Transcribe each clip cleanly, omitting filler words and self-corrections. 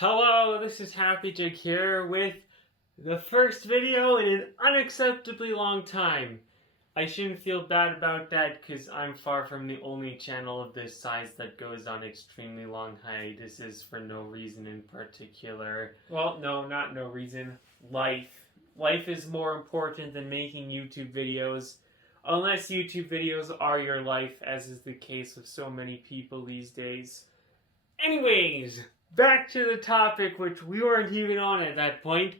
Hello, this is Happy Jig here with the first video in an unacceptably long time. I shouldn't feel bad about that because I'm far from the only channel of this size that goes on extremely long hiatuses for no reason in particular. Well, no, not no reason. Life. Life is more important than making YouTube videos. Unless YouTube videos are your life, as is the case with so many people these days. Anyways, back to the topic, which we weren't even on at that point.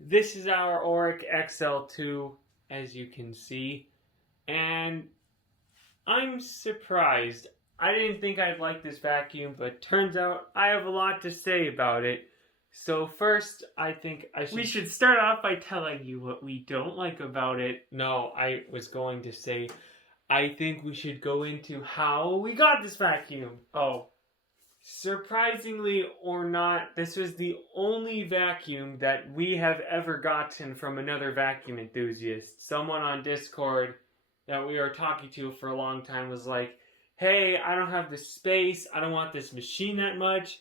This is our Oreck XL2, as you can see, and I'm surprised. I didn't think I'd like this vacuum, but turns out I have a lot to say about it. So first, I think we should start off by telling you what we don't like about it. No, I was going to say, I think we should go into how we got this vacuum. Oh. Surprisingly or not, this was the only vacuum that we have ever gotten from another vacuum enthusiast. Someone on Discord that we were talking to for a long time was like, hey, I don't have the space, I don't want this machine that much.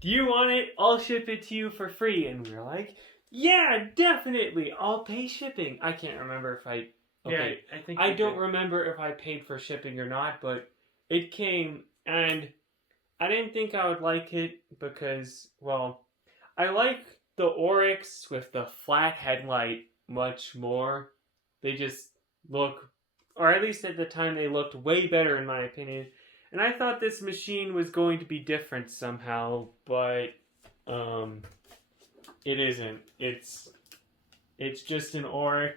Do you want it? I'll ship it to you for free. And we were like, yeah, definitely, I'll pay shipping. I can't remember if I... Okay, yeah, I don't remember if I paid for shipping or not, but it came and... I didn't think I would like it because, well, I like the Orex with the flat headlight much more. They just look, or at least at the time they looked way better in my opinion. And I thought this machine was going to be different somehow, but it isn't. It's just an Oreck.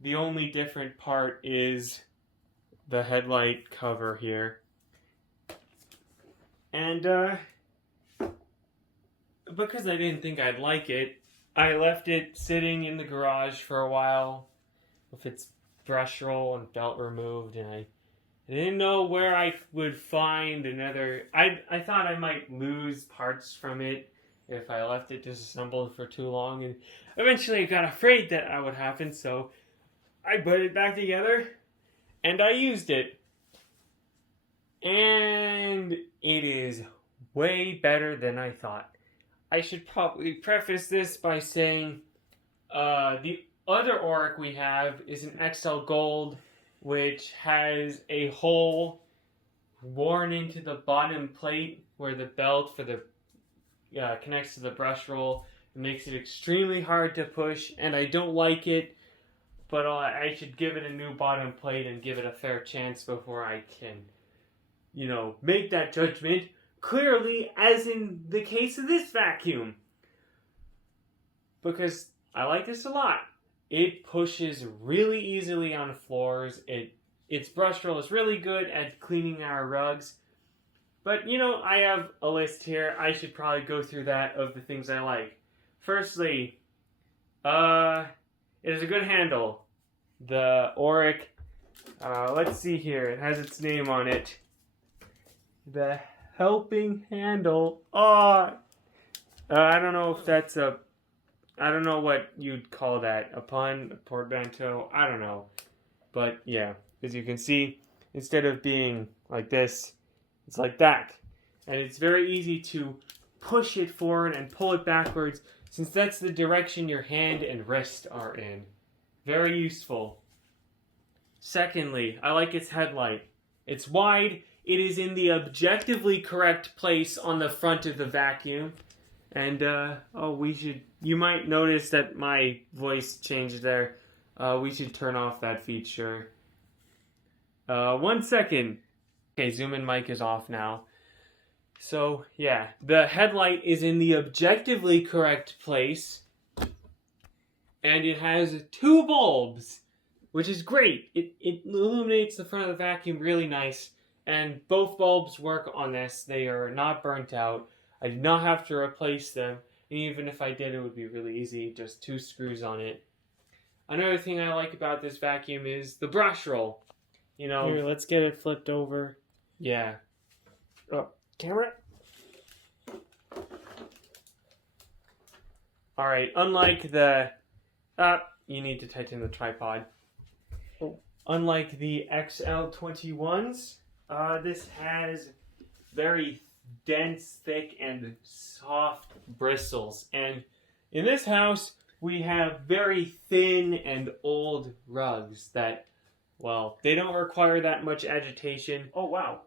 The only different part is the headlight cover here. And, because I didn't think I'd like it, I left it sitting in the garage for a while with its brush roll and belt removed, and I didn't know where I would find another... I thought I might lose parts from it if I left it disassembled for too long, and eventually I got afraid that that would happen, so I put it back together, and I used it. And it is way better than I thought. I should probably preface this by saying the other Oreck we have is an XL Gold, which has a hole worn into the bottom plate where the belt for the connects to the brush roll. It makes it extremely hard to push, and I don't like it, but I should give it a new bottom plate and give it a fair chance before I can, you know, make that judgment clearly, as in the case of this vacuum. Because I like this a lot. It pushes really easily on floors. Its brush roll is really good at cleaning our rugs. But, you know, I have a list here. I should probably go through that of the things I like. Firstly, it is a good handle. The Oreck, let's see here. It has its name on it. The helping handle. I don't know if that's a... I don't know what you'd call that. A pun? A portmanteau? I don't know. But, yeah. As you can see, instead of being like this, it's like that. And it's very easy to push it forward and pull it backwards, since that's the direction your hand and wrist are in. Very useful. Secondly, I like its headlight. It's wide. It is in the objectively correct place on the front of the vacuum. And, you might notice that my voice changed there. We should turn off that feature. 1 second. Okay, zoom in mic is off now. So, yeah, the headlight is in the objectively correct place. And it has 2 bulbs, which is great. It illuminates the front of the vacuum really nice. And both bulbs work on this. They are not burnt out. I did not have to replace them. And even if I did, it would be really easy. Just 2 screws on it. Another thing I like about this vacuum is the brush roll. You know... Here, let's get it flipped over. Yeah. Oh, camera? Alright, unlike the... you need to tighten the tripod. Oh. Unlike the XL21s, this has very dense, thick, and soft bristles. And in this house, we have very thin and old rugs that, well, they don't require that much agitation. Oh, wow.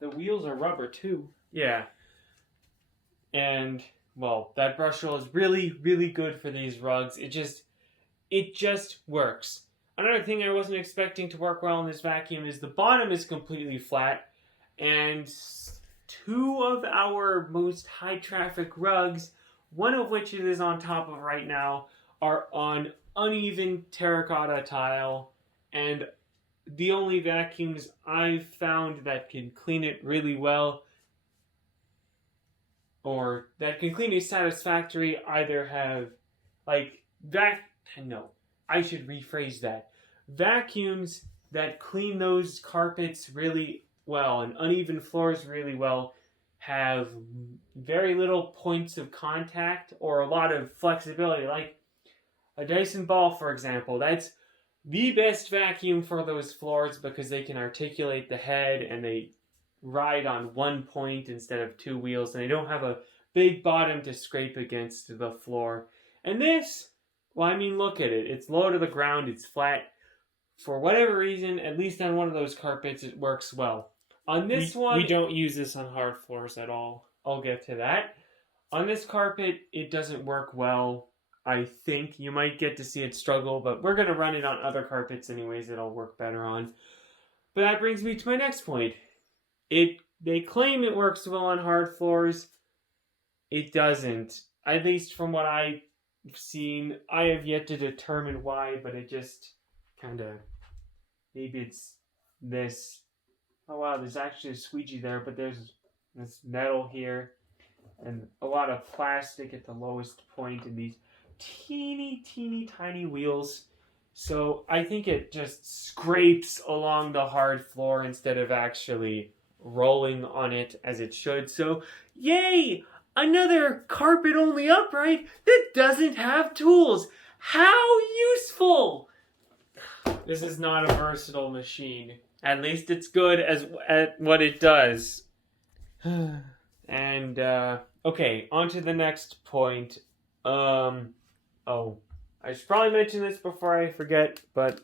The wheels are rubber, too. Yeah. And, well, that brush roll is really, really good for these rugs. It just works. Another thing I wasn't expecting to work well in this vacuum is the bottom is completely flat, and two of our most high traffic rugs, one of which it is on top of right now, are on uneven terracotta tile, and the only vacuums I've found that can clean it really well, or that can clean it satisfactory, either have, I should rephrase that. Vacuums that clean those carpets really well and uneven floors really well have very little points of contact or a lot of flexibility. Like a Dyson ball, for example, that's the best vacuum for those floors because they can articulate the head and they ride on one point instead of two wheels, and they don't have a big bottom to scrape against the floor. And this, well, I mean, look at it. It's low to the ground. It's flat. For whatever reason, at least on one of those carpets, it works well. On this one... We don't use this on hard floors at all. I'll get to that. On this carpet, it doesn't work well. I think you might get to see it struggle, but we're going to run it on other carpets anyways. It'll work better on. But that brings me to my next point. They claim it works well on hard floors. It doesn't. At least from what I've seen, I have yet to determine why, but it just kind of... Maybe it's this... Oh wow, there's actually a squeegee there, but there's this metal here, and a lot of plastic at the lowest point, and these teeny tiny wheels. So I think it just scrapes along the hard floor instead of actually rolling on it as it should. So, yay! Another carpet-only upright that doesn't have tools! How useful! This is not a versatile machine. At least it's good at what it does. And, okay, on to the next point. I should probably mention this before I forget, but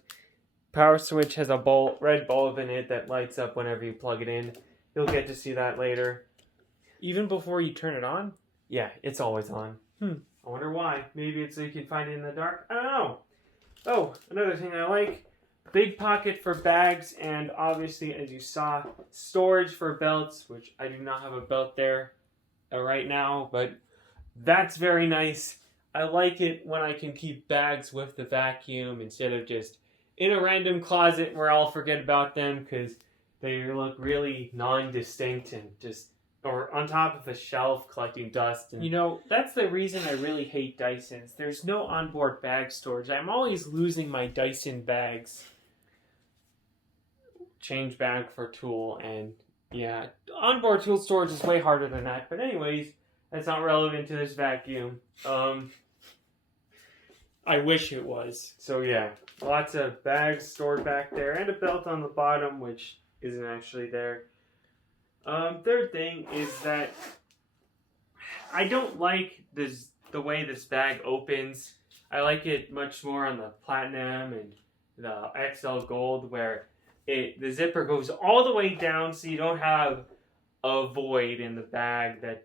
power switch has a red bulb in it that lights up whenever you plug it in. You'll get to see that later. Even before you turn it on? Yeah, it's always on. I wonder why. Maybe it's so you can find it in the dark. I don't know. Oh, another thing I like. Big pocket for bags, and obviously, as you saw, storage for belts, which I do not have a belt there right now, but that's very nice. I like it when I can keep bags with the vacuum instead of just in a random closet where I'll forget about them because they look really non-distinct and just, or on top of a shelf collecting dust. And, you know, that's the reason I really hate Dysons. There's no onboard bag storage. I'm always losing my Dyson bags. Change bag for tool, and yeah, onboard tool storage is way harder than that. But anyways, that's not relevant to this vacuum. I wish it was. So yeah, lots of bags stored back there, and a belt on the bottom, which isn't actually there. Third thing is that I don't like the way this bag opens. I like it much more on the Platinum and the XL Gold, where the zipper goes all the way down so you don't have a void in the bag that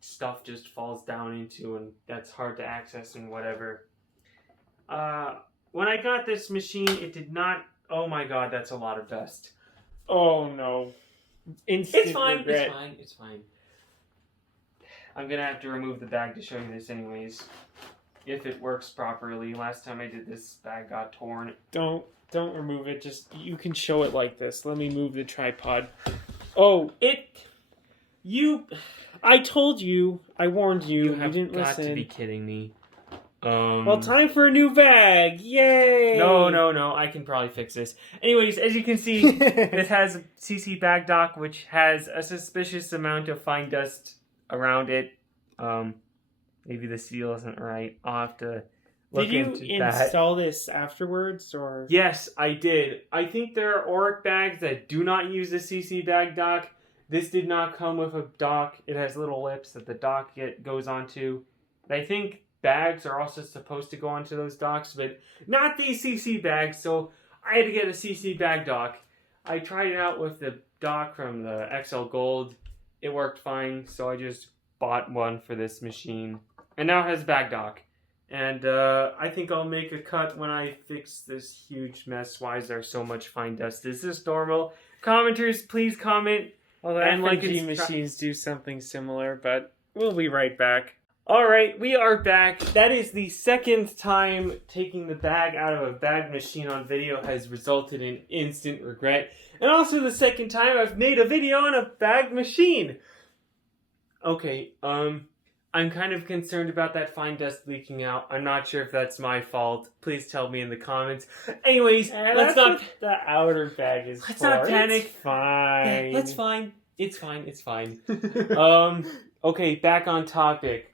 stuff just falls down into and that's hard to access and whatever. When I got this machine, it did not... Oh my god, that's a lot of dust. Oh no. Instant It's fine, regret. it's fine. I'm gonna have to remove the bag to show you this anyways. If it works properly. Last time I did this, bag got torn. Don't remove it. Just, you can show it like this. Let me move the tripod. Oh, I told you. I warned you. You have didn't got listen. to be kidding me. Well, time for a new bag. Yay! No. I can probably fix this. Anyways, as you can see, this has a CC bag dock, which has a suspicious amount of fine dust around it. Maybe the seal isn't right. I'll have to look into that. Did you install this afterwards, or? Yes, I did. I think there are Oreck bags that do not use the CC bag dock. This did not come with a dock. It has little lips that the dock goes onto. I think bags are also supposed to go onto those docks, but not these CC bags, so I had to get a CC bag dock. I tried it out with the dock from the XL Gold. It worked fine, so I just bought one for this machine. And now it has a bag dock. And I think I'll make a cut when I fix this huge mess. Why is there so much fine dust? Is this normal? Commenters, please comment. Although And like FNG it's- machines do something similar, but we'll be right back. Alright, we are back. That is the second time taking the bag out of a bag machine on video has resulted in instant regret. And also the second time I've made a video on a bag machine. Okay, I'm kind of concerned about that fine dust leaking out. I'm not sure if that's my fault. Please tell me in the comments. Anyways, let's not... The outer bag is Let's not panic. It's fine. Yeah, that's fine. It's fine. It's fine. Okay, back on topic.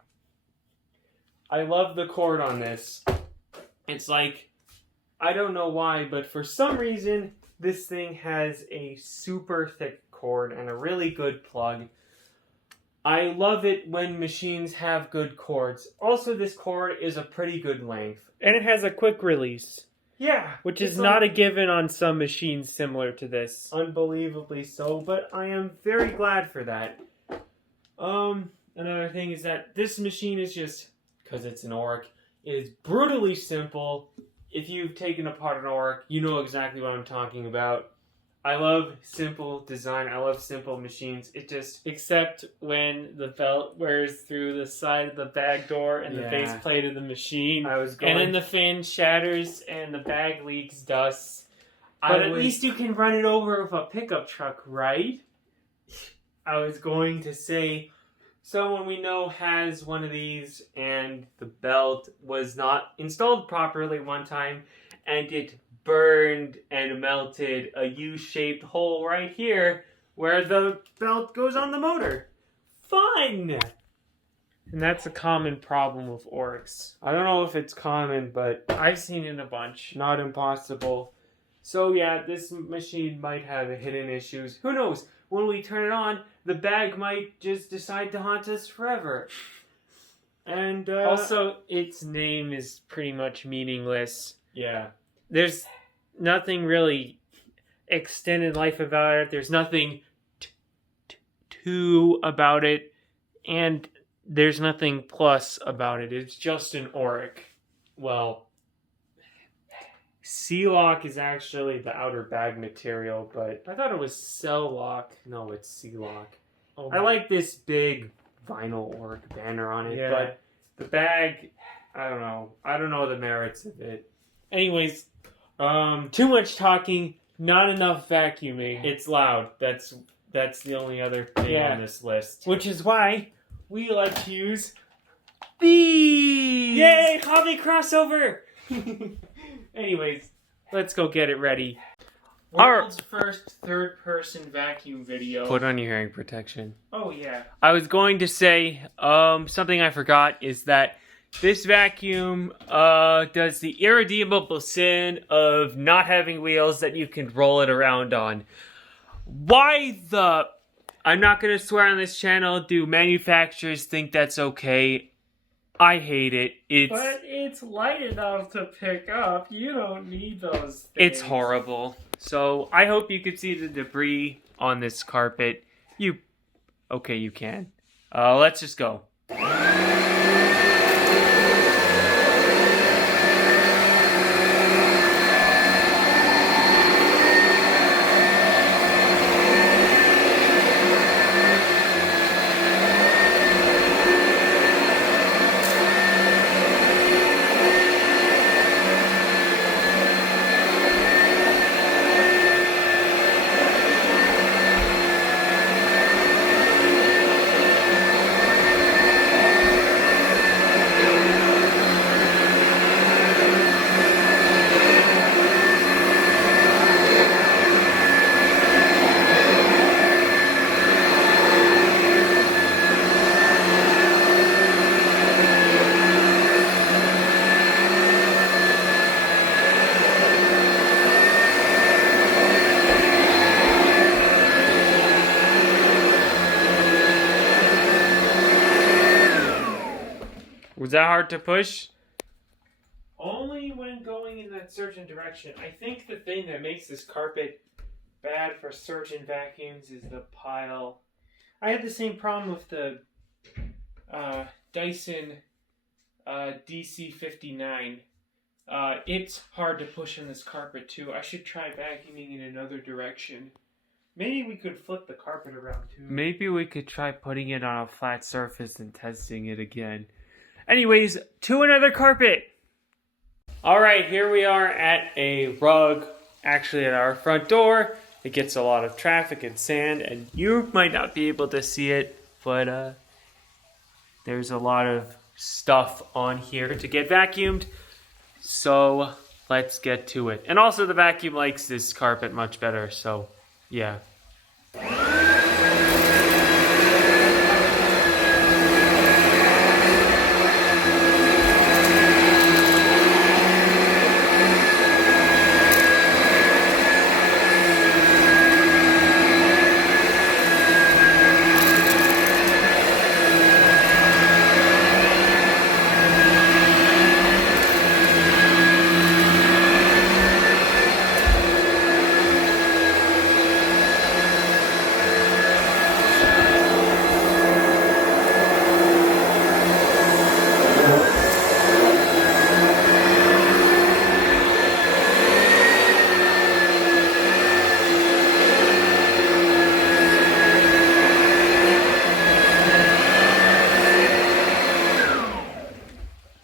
I love the cord on this. It's like, I don't know why, but for some reason, this thing has a super thick cord and a really good plug. I love it when machines have good cords. Also, this cord is a pretty good length. And it has a quick release. Yeah. Which is it's not a given on some machines similar to this. Unbelievably so, but I am very glad for that. Another thing is that this machine is just, because it's an Oreck, it is brutally simple. If you've taken apart an Oreck, you know exactly what I'm talking about. I love simple design. I love simple machines. It just... Except when the belt wears through the side of the bag door and the Yeah. base plate of the machine. I was going... And then the fan shatters and the bag leaks dust. I But at was- least you can run it over with a pickup truck, right? I was going to say, someone we know has one of these, and the belt was not installed properly one time, and it burned and melted a U-shaped hole right here where the belt goes on the motor. Fun! And that's a common problem with Oryx. I don't know if it's common, but I've seen it a bunch. not impossible. So yeah, this machine might have hidden issues. Who knows? When we turn it on, the bag might just decide to haunt us forever. And Also, its name is pretty much meaningless. yeah. There's nothing really extended life about it. There's nothing to about it. And there's nothing plus about it. It's just an Oreck. Well, C-lock is actually the outer bag material, but I thought it was cell lock. no, it's C-lock. Oh, I like this big vinyl Oreck banner on it, Yeah. but the bag, I don't know. I don't know the merits of it. Anyways, too much talking, not enough vacuuming. It's loud. That's the only other thing Yeah. on this list. Which is why we like to use these! Yay, hobby crossover! Anyways, let's go get it ready. Our- World's first third-person vacuum video. Put on your hearing protection. Oh, yeah. I was going to say, something I forgot is that this vacuum does the irredeemable sin of not having wheels that you can roll it around on. Why the... I'm not going to swear on this channel. Do manufacturers think that's okay? I hate it. But it's light enough to pick up. You don't need those things. It's horrible. So I hope you can see the debris on this carpet. Okay, you can. Let's just go. Was that hard to push? Only when going in that certain direction. I think the thing that makes this carpet bad for certain vacuums is the pile. I had the same problem with the Dyson DC59. It's hard to push in this carpet too. I should try vacuuming in another direction. Maybe we could flip the carpet around too. Maybe we could try putting it on a flat surface and testing it again. Anyways, to another carpet! Alright, here we are at a rug, actually at our front door. It gets a lot of traffic and sand, and you might not be able to see it, but there's a lot of stuff on here to get vacuumed. So let's get to it. And also the vacuum likes this carpet much better, so yeah.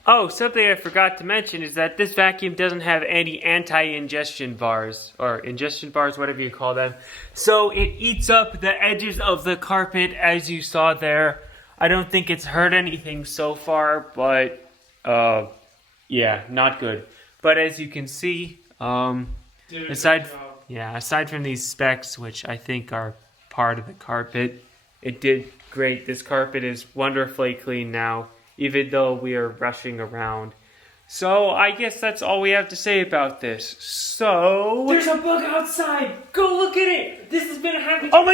Oh, something I forgot to mention is that this vacuum doesn't have any anti-ingestion bars, or ingestion bars, whatever you call them. So it eats up the edges of the carpet, as you saw there. I don't think it's hurt anything so far, but yeah, not good. But as you can see, aside from these specks, which I think are part of the carpet, it did great. This carpet is wonderfully clean now, even though we are rushing around. So I guess that's all we have to say about this. So there's a bug outside. Go look at it. This has been happening. Oh my